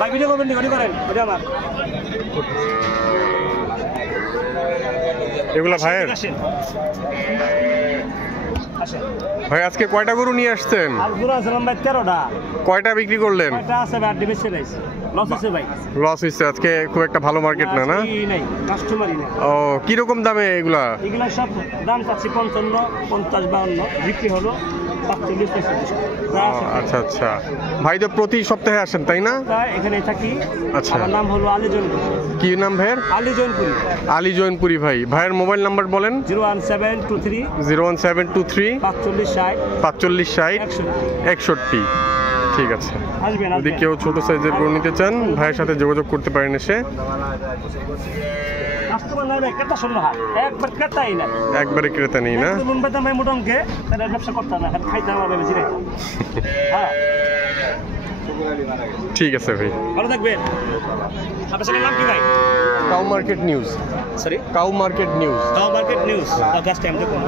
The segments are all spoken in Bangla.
ভাই ভিডিও করবেন রেডি করেন ওটা আমার এগুলা ভাইয়ের ভাই আজকে কয়টা গরু নিয়ে আসছেন? আর গরু আসলাম ভাই 13টা। কয়টা বিক্রি করলেন? কয়টা আছে ভাই? 8 বেচে রাইছে। লস আছে ভাই। লস হইছে আজকে, খুব একটা ভালো মার্কেট না না? নাই কাস্টমারই না। ও কি রকম দামে এগুলা? এগুলা সব দাম চাচ্ছি 55 50 52, বিক্রি হলো 45 45। আচ্ছা আচ্ছা ভাই তো প্রতি সপ্তাহে আসেন তাই না? তাই এখানেই থাকি। আচ্ছা আমার নাম হলো আলী জয়নপুরি। কি নাম ভাইয়ের? আলী জয়নপুরি। আলী জয়নপুরি ভাই। ভাইয়ের মোবাইল নাম্বার বলেন। 01723 01723 45 60 61। ঠিক আছে, আসবেন যদি কেউ ছোট সাইজের গরু নিতে চান ভাইয়ের সাথে যোগাযোগ করতে পারেন এসে। কাস্টমার নাই ভাই, ক্রেতা শূন্য হাট, একবার ক্রেতাই না, একবারে ক্রেতা নেই না? মন বেতন ভাই মোটামুটি তাহলে ব্যবসা করতাম না, খাইতে হবে বেশি রে। হ্যাঁ ঠিক আছে ভাই, ভালো থাকবেন। আপনার নাম কি ভাই? Cow market news. Sorry, cow market news. Cow market news. Just time দেখুন।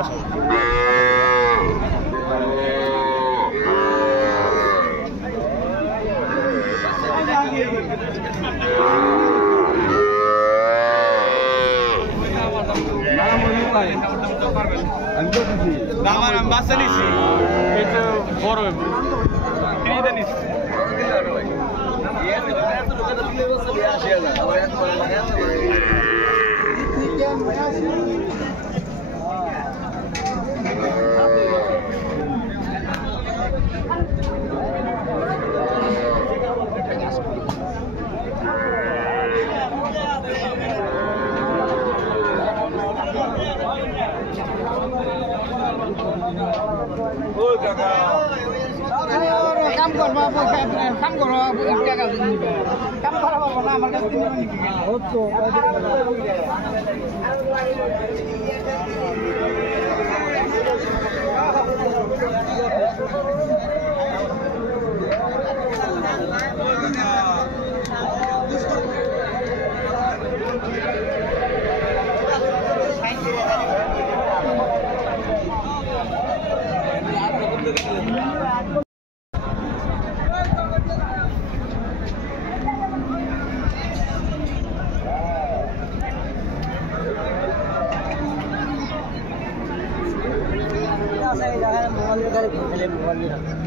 আমি বাচ্চা নিচ্ছি, বড় কাম করবো, কাম করো, কাম করা পারবো না আমার কাছে। মোবাইল